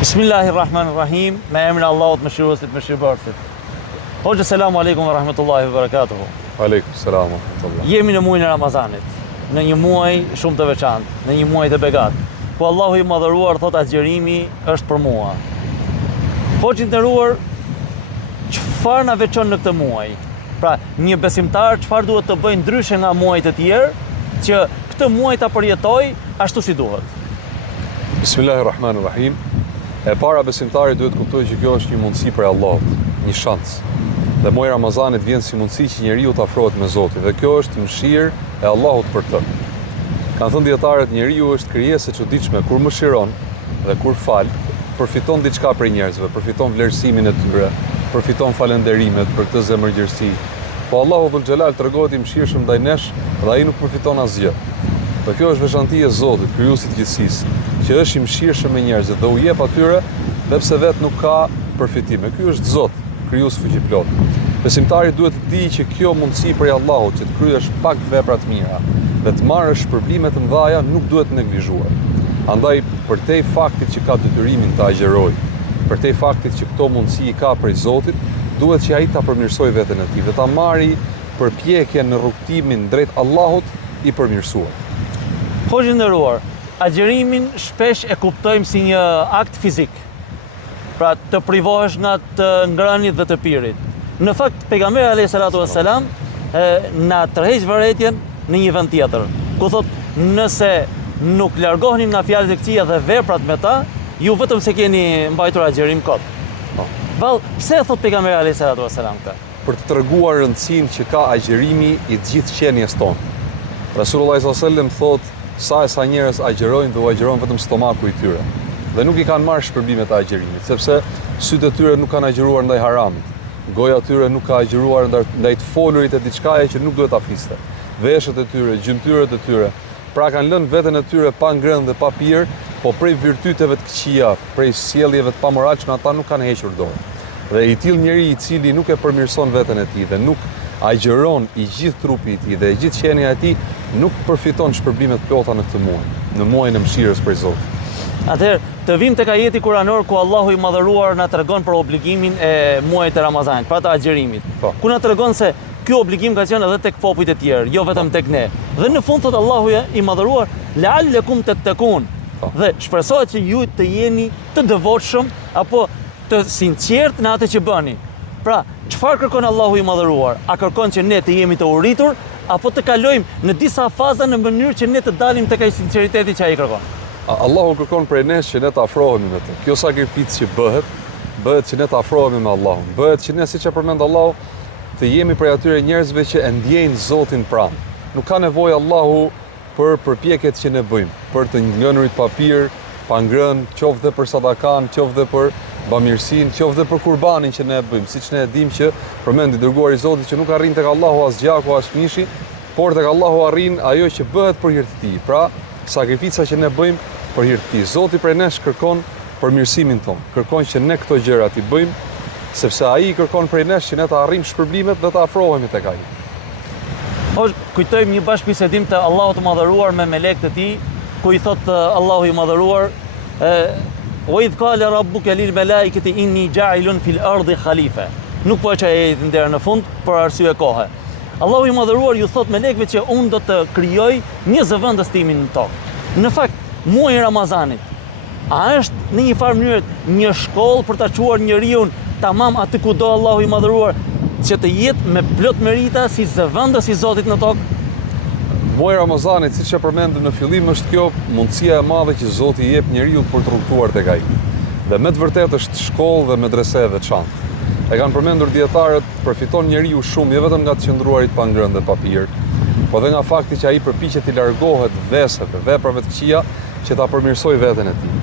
Bismillahirrahmanirrahim, me emrin e Allahut mëshiruesit, mëshirbërësit. Hoxha, selamu alaikum wa rahmetullahi wa barakatuhu. Aleikum selam wa rahmatullah. Jemi në muajin e Ramazanit, në një muaj shumë të veçantë, në një muaj të begat. Po Allahu i madhëruar thot azgjerimi është për mua. Hoxha i nderuar, çfarë na veçon në këtë muaj? Pra, një besimtar çfarë duhet të bëjë ndryshe nga muajt e tjerë që këtë muaj ta përjetoj ashtu si duhet? Bismillahirrahmanirrahim. E para besimtari duhet kuptoj që kjo është një mundësi për Allahut, një shans. Dhe muaji Ramazanit vjen si mundësi që njeriu të afrohet me Zotin, dhe kjo është mëshirë e Allahut për të. Kanë thënë dietarët, njeriu është krijesë e çuditshme, kur mëshiron dhe kur fal, përfiton diçka prej njerëzve, përfiton vlerësimin e tyre, përfiton falënderimet për këtë zemërgjërsi. Po Allahu dhul xhelal tregohet i mëshirshëm ndaj nesh dhe ai nuk përfiton asgjë. Dhe kjo është veçantia e Zotit, krijuesit të gjithësisë, që është i mëshirshëm me njerëzit dhe u jep atyre dhe pse vetë nuk ka përfitime. Ky është Zot, krijues fuqiplot. Besimtari duhet të dijë që kjo mundësi prej Allahut që të kryesh pak vepra të mira dhe të marrësh shpërblime të mëdha nuk duhet neglizhuar. Andaj përtej faktit që ka detyrimin të agjerojë, përtej faktit që këto mundësi i ka prej Zotit, duhet që ai ta përmirësojë veten e tij dhe ta marrë përpjekje në rrugtimin drejt Allahut i përmirësuar. Hoxha i nderuar, agjerimin shpesh e kuptojmë si një akt fizik. Pra të privohesh nga të ngrënit dhe të pirit. Në fakt, pejgamberi alayhi salatu wassalam na tërheq vërejtjen në një vend tjetër, ku thot, nëse nuk largoheni nga fjalët e këqija dhe veprat me ta, ju vetëm se keni mbajtur agjerim kot. Vallë, pse thot pejgamberi alayhi salatu wassalam këtë? Për të treguar rëndësinë që ka agjerimi i të gjithë qenies tonë. Rasulullah sallallahu alaihi wasallam thot, sa njerëz agjerojnë dhe u agjeron vetëm stomaku i tyre. Dhe nuk i kanë marrë shpërblimet e agjerimit, sepse sytë e tyre nuk kanë agjeruar ndaj haramit. Goja e tyre nuk ka agjeruar ndaj të folurit e diçkaje që nuk duhet ta fliste. Veshët e tyre, gjymtyrët e tyre, pra kanë lënë veten e tyre pa ngrënë dhe pa pirë, po prej virtyteve të këqija, prej sjelljeve të pamoralshme ata nuk kanë hequr dorë. Dhe i tillë njeri i cili nuk e përmirëson veten e tij dhe nuk agjeron i gjithë trupi i tij dhe i gjithë qenia e tij, nuk përfiton shpërblimet plota në këtë muaj, në muajin e mëshirës prej Zotit. Atëherë, të vim tek ajeti kuranor ku Allahu i madhëruar na tregon për obligimin e muajit të Ramazanit, pra të agjerimit. Ku na tregon se ky obligim ka qenë edhe tek popujt e tjerë, jo vetëm tek ne. Dhe në fund thot Allahu i madhëruar, la'allakum tattaqun. Dhe shpresohet që ju të jeni të devotshëm apo të sinqert në atë që bëni. Pra, çfarë kërkon Allahu i madhëruar? A kërkon që ne të jemi të uritur apo të kalojmë në disa faza në mënyrë që ne të dalim tek ai sinqeriteti që ai kërkon? Allahu kërkon prej nesh që ne të afrohemi me të. Kjo sakrificë që bëhet që ne të afrohemi me Allahun. Bëhet që ne, siç e përmend Allahu, të jemi prej atyre njerëzve që e ndjejnë Zotin pranë. Nuk ka nevojë Allahu për përpjekjet që ne bëjmë, për të ngrënurit papir, pa ngrënë, qoftë dhe për sadakan, qoftë dhe për bamirësinë, qoftë dhe për kurbanin që ne e bëjmë, siç ne e dimë që përmend i dërguari i Zotit që nuk arrin tek Allahu as gjaku as mishi, por tek Allahu arrin ajo që bëhet për hir të tij. Pra, sakrifica që ne bëjmë për hir të tij. Zoti prej nesh kërkon përmirësimin ton, kërkon që ne këto gjëra ti bëjmë, sepse ai kërkon prej nesh që ne të arrijmë shpërblimet dhe të afrohemi tek ai. Kujtojmë një bashkëbisedim të Allahut të madhëruar me melekët e tij, ku i thot Allahu i madhëruar, "Wa idh qala rabbuka lil malaikati inni ja'ilun fil ardi khalifa." Nuk po e çaj deri në fund për arsye kohe. Allahu i madhëruar ju thot melekëve që unë do të krijoj një zëvendës timin në tokë. Në fakt, muaji i Ramazanit a është në një farë mënyrë një shkollë për ta çuar njeriu tamam aty ku do Allahu i madhëruar që të jetë me plot merita si zëvendës i Zotit në tokë? Muaji i Ramazanit, siç e përmendëm në fillim, është kjo mundësia e madhe që Zoti i jep njeriu për të rrugtuar tek ai. Dhe me të vërtetë është shkollë dhe medrese e veçantë. E kanë përmendur dietarët, përfiton njeriu shumë jo vetëm nga të qëndruarit pa ngrënë dhe pa pirë, po edhe nga fakti që ai përpiqet të largohet veseve, veprave të këqija që ta përmirësoj veten e tij.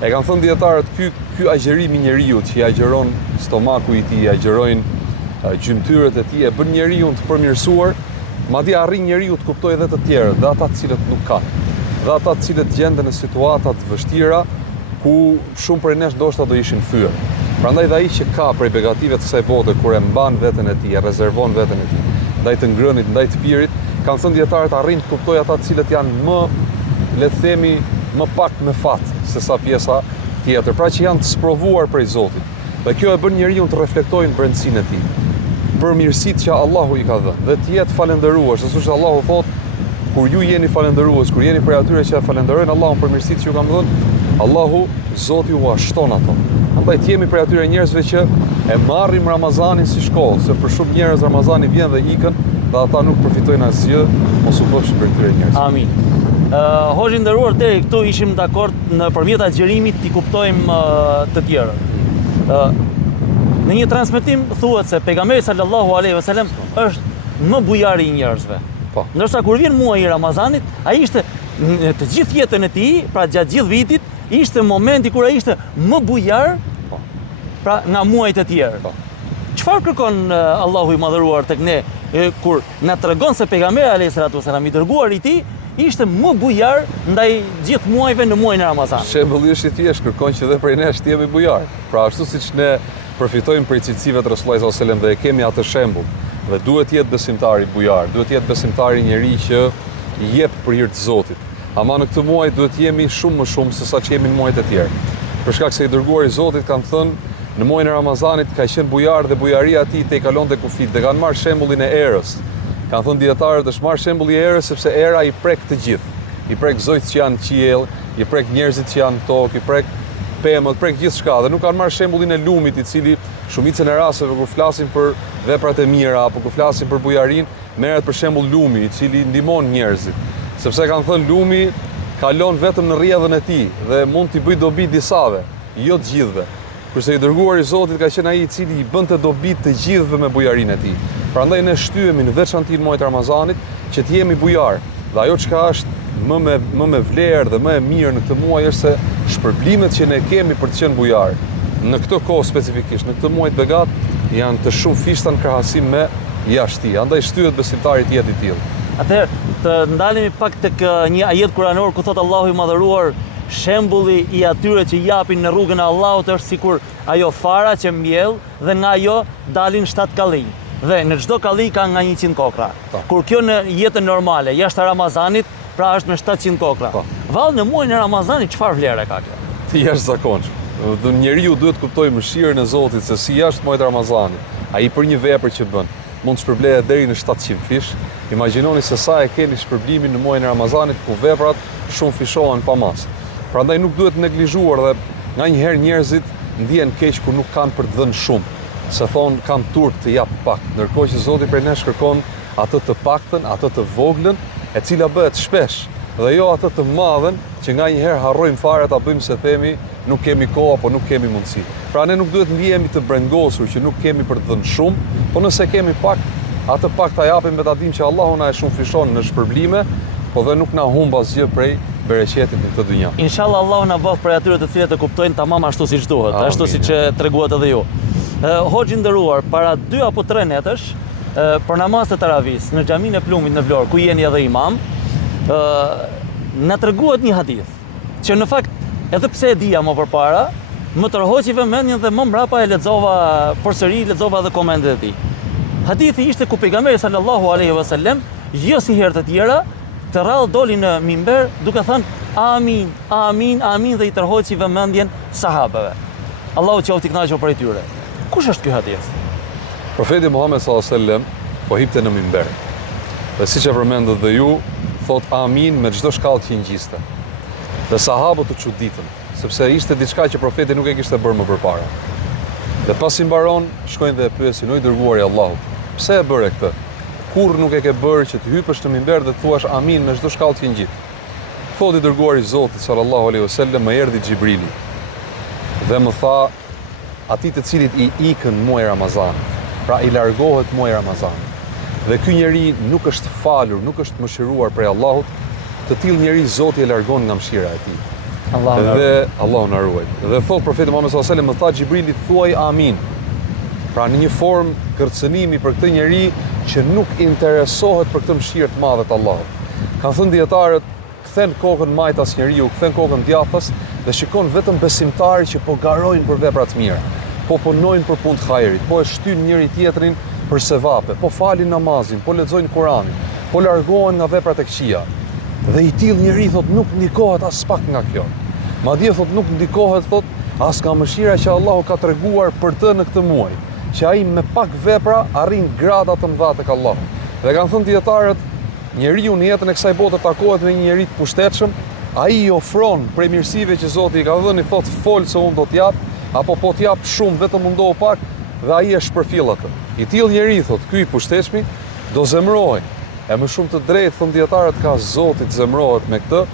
E kanë thënë dietarët, ky agjerim i njeriu që i agjeron stomaku i tij, agjerojnë gjymtyrët e tij, e bën njeriu të përmirësuar, madje arrin njeriu të kuptojë edhe të tjerët, dhe ata të cilët nuk kanë, dhe ata të cilët gjenden në situata të vështira ku shumë prej nesh ndoshta do ishin fyer. Prandaj dhe ai që ka prej begative të kësaj bote, kur e mban veten e tij, e rezervon veten e tij, ndaj të ngrënit, ndaj të pirit, kanë thënë dietarët arrin të kuptojë ata të cilët janë më, le të themi, më pak me fat se sa pjesa tjetër, pra që janë të sprovuar prej Zotit. Dhe kjo e bën njeriu të reflektojnë brendësinë e tij, për mirësitë që Allahu i ka dhënë, dhe të jetë falendërues, ashtu që Allahu thotë, kur ju jeni falendërues, kur jeni prej atyre që falenderojnë Allahun për mirësitë që ju ka dhënë, Allahu Zoti u ashton ato. Andaj të jemi prej atyre njerëzve që e marrim Ramazanin si shkollë, se për shumë njerëz Ramazani vjen dhe ikën, dhe ata nuk përfitojnë asgjë, mos u bëfshi për këtyre njerëz. Amin. Hoxhi nderuar, deri këtu ishim dakord nëpërmjet agjerimit t'i kuptojmë të tjerët. Në një transmetim thuhet se pejgamberi sallallahu alaihi wasallam është më bujari i njerëzve. Po. Ndërsa kur vjen muaji i Ramazanit, ai ishte në të gjithë jetën e tij, pra gjatë gjithë vitit, ishte momenti kur ai ishte më bujar, pra nga muajt e tjerë. Po. Çfarë kërkon Allahu i madhëruar tek ne kur na tregon se pejgamberi alayhis salatu wasalam i dërguar i tij ishte më bujar ndaj gjithë muajve në muajin e Ramazanit. Shembulli është i thjeshtë, kërkon që dhe prej nesh të jemi bujar. Pra ashtu siç ne përfitojmë prej cilësive të Resulullah sallallahu alaihi wasallam dhe e kemi atë shembull, dhe duhet jetë besimtari bujar, duhet jetë besimtari njeri që jep për hir të Zotit. Ama në këtë muaj duhet jemi shumë më shumë se sa që jemi në muajt e tjerë. Për shkak se i dërguari i Zotit kanë thënë, në muajin e Ramazanit ka qenë bujar dhe bujaria e tij te i kalonte kufit, dhe kanë marrë shembullin e erës. Kanë thënë dietarët, është marrë shembulli i erës sepse era i prek të gjithë. I prek zojtë që janë qiell, i prek njerëzit që janë tokë, i prek pemët, prek gjithçka, dhe nuk kanë marrë shembullin e lumit, i cili shumicën e rasteve kur flasin për veprat e mira apo kur flasin për bujarinë, merret për shembull lumi, i cili ndihmon njerëzit. Sepse kanë thënë lumi kalon vetëm në rrjedhën e tij dhe mund t'i bëj dobi disave, jo të gjithëve. Kurse i dërguari i Zotit ka qenë ai i cili i bënte dobi të gjithëve me bujarinë e tij. Prandaj ne shtyhemi në veçantë në muajin e Ramazanit që të jemi bujar. Dhe ajo çka është më me vlerë dhe më e mirë në këtë muaj është se shpërblimet që ne kemi për të qenë bujar në këtë kohë specifikisht, në këtë muaj të begat, janë të shumë fishta në krahasim me jashti. Andaj shtyhet besimtari të jetë i tillë. Atëherë, të ndalemi pak tek një ajet kuranor ku thot Allahu i madhëruar, shembulli i atyre që japin në rrugën e Allahut është sikur ajo fara që mbjell dhe nga ajo dalin 7 kallinj. Dhe në çdo kallinj ka nga 100 kokra. Kur kjo në jetën normale, jashtë Ramazanit, pra është me 700 kokra. Vallë në muajin e Ramazanit çfarë vlere ka kjo? Të jashtëzakonshme. Dhe njeriu duhet të kuptojë mëshirën e Zotit se si jashtë muajit Ramazanit, ai për një vepër që bën, mund të shpërblehet deri në 700 fish. Imagjinoni se sa e keni shpërblimin në muajin e Ramazanit ku veprat shumë fishohen pa masë. Prandaj nuk duhet neglizhuar dhe nganjëherë njerëzit ndihen keq kur nuk kanë për të dhënë shumë. Se thonë kam turp të jap pak, ndërkohë që Zoti prej nesh kërkon atë të paktën, atë të voglën, e cila bëhet shpesh, dhe jo atë të madhen që nganjëherë harrojmë fare ta bëjmë se themi nuk kemi kohë apo nuk kemi mundësi. Pra ne nuk duhet ndihemi të brengosur që nuk kemi për të dhënë shumë, po nëse kemi pak, atë pak ta japim me ta dimë që Allahu na e shumë fishon në shpërblime, po dhe nuk na humb asgjë prej bereqetit në këtë dynjë. Inshallah Allahu na bëf për atyre të cilët e kuptojnë tamam ashtu siç duhet, ashtu siç e treguat edhe ju. Hoxhi nderuar, para 2 apo 3 netësh, për namaz të taravis në xhaminë e Plumit në Vlorë, ku jeni edhe imam, na treguat një hadith, që në fakt edhe pse e dija më përpara, më tërhoqi vëmendjen dhe më mbrapa e lexova përsëri, lexova edhe komentet e tij. Hadithi ishte ku pejgamberi sallallahu alaihi wasallam, jo si herë të tjera, të rrallë doli në mimber duke thënë amin, amin, amin dhe i tërhoqi vëmendjen sahabeve. Allahu qoftë i kënaqur për tyre. Kush është ky hadith? Profeti Muhammed sallallahu alaihi wasallam po hipte në mimber. Dhe siç e përmendët dhe ju, thot amin me çdo shkallë që ngjiste. Dhe sahabët u çuditën, sepse ishte diçka që profeti nuk e kishte bërë më përpara. Dhe pasi mbaron, shkojnë dhe e pyesin, o i dërguari i Allahut, pse e bëre këtë? Kur nuk e ke bërë që të hypësh në mimber dhe të thuash amin me çdo shkallë që ngjit? Thot i dërguari i Zotit sallallahu alaihi wasallam, më erdhi Xhibrili dhe më tha, atij të cilit i ikën muaji Ramazanit, pra i largohet muaji Ramazanit. Dhe ky njeri nuk është falur, nuk është mëshiruar prej Allahut, të tillë njeri Zoti e largon nga mëshira e tij. Allahu na ruaj. Dhe thot profeti Muhammed sallallahu alaihi wasallam, më tha Xhibrili, thuaj amin. Pra në një formë kërcënimi për këtë njeri që nuk interesohet për këtë mëshirë të madhe të Allahut. Kanë thënë dietarët, kthen kokën majtas njeriu, kthen kokën djathtas dhe shikon vetëm besimtarë që po garojnë për vepra të mira, po punojnë për punë të hajrit, po e shtyn njëri tjetrin për sevape, po falin namazin, po lexojnë Kur'anin, po largohen nga veprat e këqija. Dhe i tillë njeri thot nuk ndikohet as pak nga kjo. Madje thot nuk ndikohet thot as ka mëshira që Allahu ka treguar për të në këtë muaj, që ai me pak vepra arrin grada të mëdha tek Allahu. Dhe kanë thënë dietarët, njeriu në jetën e kësaj bote takohet me një njerëz të pushtetshëm, ai i ofron prej mirësive që Zoti i ka dhënë, i thot fol se unë do t'jap, apo po t'jap shumë vetëm mundohu pak, dhe ai e shpërfill atë. I tillë njeriu thot, ky i pushtetshmi do zemrohej. E më shumë të drejtë thon dietarët ka Zoti të zemrohet me këtë,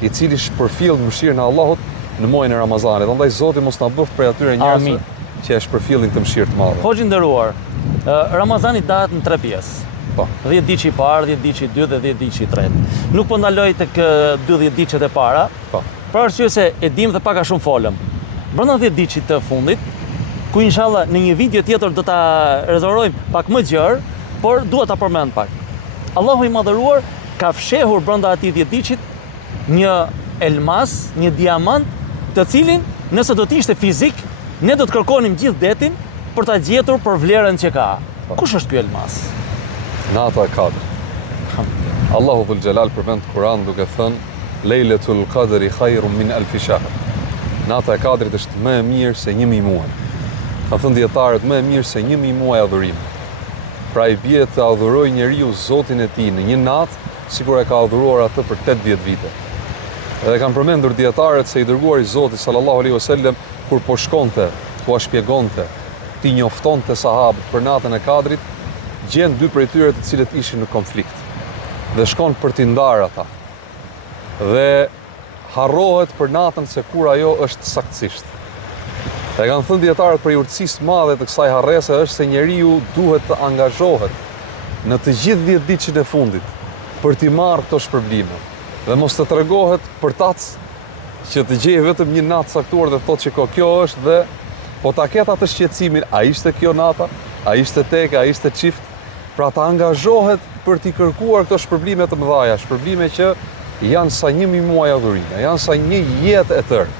i cili shpërfill mëshirën e Allahut në muajin e Ramazanit. Andaj Zoti mos na bëft prej atyre njerëzve që e shpërfillin këtë mëshirë të madhe. Hoxhë nderuar, Ramazani dahet në 3 pjesë. Po. 10 ditë i parë, 10 ditë i dytë dhe 10 ditë i tretë. Nuk po ndaloj tek 12 ditët e para. Po. Për arsye se e dim dhe pak a shumë folëm. Brenda 10 ditëve të fundit, ku inshallah në një video tjetër do ta rezervojmë pak më gjerë, por dua ta përmend pak. Allahu i madhëruar ka fshehur brenda atij 10 ditëit një elmas, një diamant, të cilin nëse do të ishte fizik, ne do të kërkonim gjithë detin për ta gjetur për vlerën që ka. Kush është ky elmas? Nata e Kadrit. Allahu dhul Jalal përmend Kur'an duke thënë Lejletul Qadri khairun min alfi shahr. Nata e Kadrit është më e mirë se 1000 muaj. Ka thënë dietarët më e mirë se 1000 muaj adhurim. Pra i bie të adhuroj njeriu Zotin e tij në një natë, sikur e ka adhuruar atë për 80 vite. Dhe kanë përmendur dietarët se i dërguari i Zotit sallallahu alaihi wasallam kur po shkonte, po shpjegonte, ti njoftonte sahabët për natën e Kadrit, gjen 2 prej tyre të cilët ishin në konflikt. Dhe shkon për t'i ndarë ata. Dhe harrohet për natën se kur ajo është saktësisht. E kanë thënë dietarët për urtësisë madhe të kësaj harrese është se njeriu duhet të angazhohet në të gjithë 10 ditët e fundit për t'i marrë këto shpërblime. Dhe mos të tregohet për tac që të gjejë vetëm një natë saktuar dhe thotë që kjo është dhe po ta ketë atë shqetësimin, a ishte kjo nata, a ishte tek, a ishte çift, pra ta angazhohet për t'i kërkuar këto shpërblime të mëdha, shpërblime që janë sa 1000 muaj adhurime, janë sa një jetë e tërë.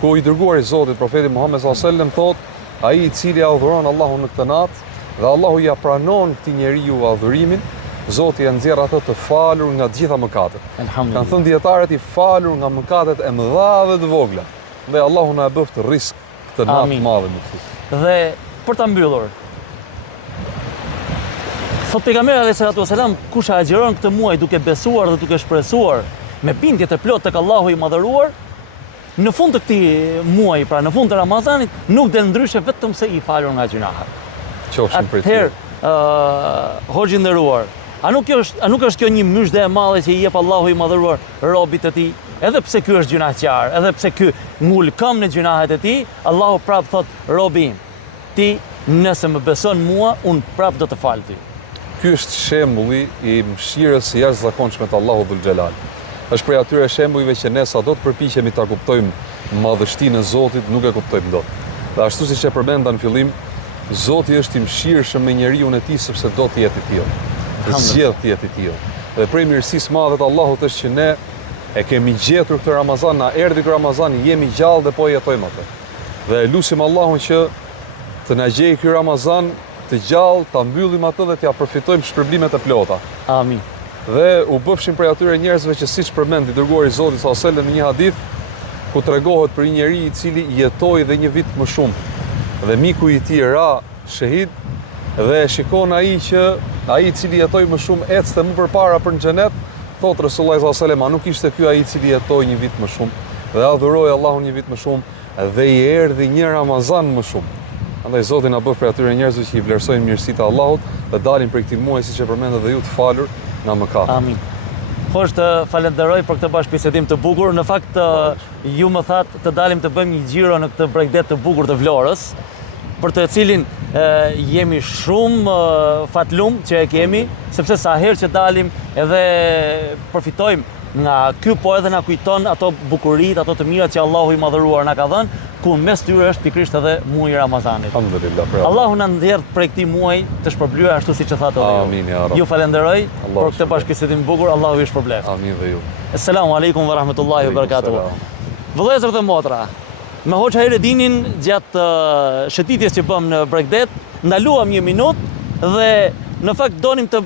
Ku i dërguari i Zotit, profeti Muhammed sallallahu alaihi wasallam thotë, ai i cili adhuron Allahun në këtë natë dhe Allahu ja pranon këtij njeriu adhurimin, Zoti ja nxjerr atë të falur nga të gjitha mëkatet. Alhamdulillah. Kanë thënë dietarët i falur nga mëkatet e mëdha dhe të vogla. Dhe Allahu na e bëft risk këtë natë të madhe më fut. Dhe për ta mbyllur, thot pejgamberi alayhi salatu wasalam, kush agjeron këtë muaj duke besuar dhe duke shpresuar me bindje të plot tek Allahu i madhëruar, në fund të këtij muaji, pra në fund të Ramazanit, nuk del ndryshe vetëm se i falur nga gjunahet. Qofshin prej tyre. Hoxhë nderuar, a nuk është kjo një myshde e madhe që i jep Allahu i madhëruar robit të tij? Edhe pse ky është gjunaqar, edhe pse ky ngul këmbë në gjunahet e tij, Allahu prap thot, robi im, ti nëse më beson mua, unë prap do të fal ty. Ky është shembulli i mëshirës së jashtëzakonshme të Allahut dhul Xhelal. Është prej atyre shembujve që ne sa do të përpiqemi ta kuptojmë madhështinë e Zotit, nuk e kuptojmë dot. Dhe ashtu siç e përmenda në fillim, Zoti është i mëshirshëm me njeriu e tij sepse do të jetë i tillë. Zgjedh të jetë i tillë. Dhe prej mirësisë madhe të Allahut është që ne e kemi gjetur këtë Ramazan, na erdhi ky Ramazan, jemi gjallë dhe po jetojmë atë. Dhe lutim Allahun që të na gjejë ky Ramazan të gjallë, ta mbyllim atë dhe t'ja përfitojmë shpërblimet e plota. Amin. Dhe u bëfshim prej atyre njerëzve që siç përmend i dërguari i Zotit sallallahu alajhi wasallam në një hadith ku tregohet për një njeri i cili jetoi dhe një vit më shumë. Dhe miku i tij ra shahid dhe shikon ai që ai i cili jetoi më shumë ecste më përpara për në xhenet, thot Resulullah sallallahu alajhi wasallam, a nuk ishte ky ai i cili jetoi një vit më shumë dhe adhuroi Allahun një vit më shumë dhe i erdhi një Ramazan më shumë. Andaj Zoti na bëf për atyre njerëzve që i vlerësojnë mirësitë e Allahut dhe dalin prej këtij muaji siç e përmendët dhe ju të falur nga mëkat. Amin. Hoxh, të falenderoj për këtë bashkëbisedim të bukur. Në fakt ju më thatë të dalim të bëjmë një xhiro në këtë bregdet të bukur të Vlorës, për të cilin jemi shumë fatlum që e kemi, sepse sa herë që dalim edhe përfitojmë nga ky, po edhe na kujton ato bukuritë, ato të mirat që Allahu i madhëruar na ka dhënë, ku mes tyre është pikërisht edhe muaji i Ramazanit. Alhamdulillah. Allahu na nxjerr prej këtij muaji të shpërblyer ashtu siç e thatë edhe. Amin ya Rabb. Ju falenderoj për këtë bashkëbisedim bukur. Allahu ju shpërblet. Amin dhe ju. Assalamu alaikum wa rahmatullahi wa barakatuh. Vëllezër dhe motra, me Hoxha Hayreddinin gjatë shëtitjes që bëm në Bregdet, ndaluam një minutë dhe në fakt donim të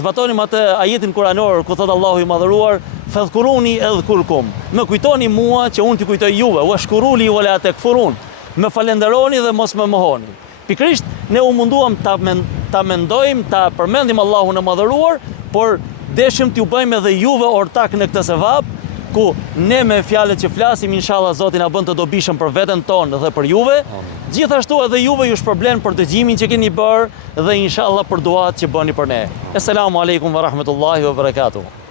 zbatonim atë ajetin kuranor ku thot Allahu i madhëruar fadhkuruni edhkurkum. Më kujtoni mua që unë t'i kujtoj juve, washkuruli wala takfurun. Më falenderoni dhe mos më mohoni. Pikrisht ne u munduam ta mendojmë, ta përmendim Allahun e madhëruar, por deshim t'ju bëjmë edhe juve ortak në këtë sevap, ku ne me fjalët që flasim, inshallah Zoti na bën të dobishëm për veten tonë dhe për juve. Gjithashtu edhe juve ju shpërblen për dëgjimin që keni bërë dhe inshallah për duat që bëni për ne. Assalamu alaikum wa rahmatullahi wa barakatuh.